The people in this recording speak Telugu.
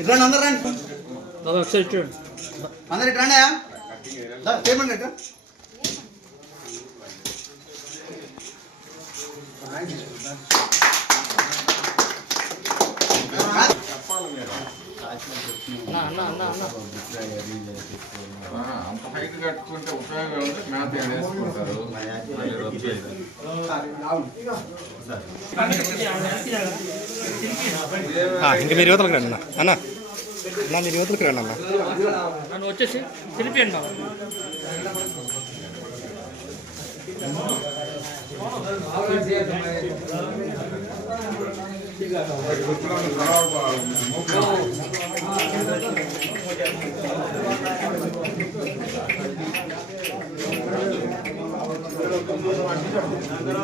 ఇట్లా అందరు రండి, అందరు ఇట్లా రండి. పేమెంట్ ఎట్లా అంత హైట్ కట్టుకుంటే ఉపయోగం ఉంది. మ్యాథ్ వేసుకుంటారు. ఇంకా మీరు యువతలకు రండి అన్న, అన్న మీరు యువతలకు రండి అన్న. నన్ను వచ్చేసి తిరిపియండి. అందరూ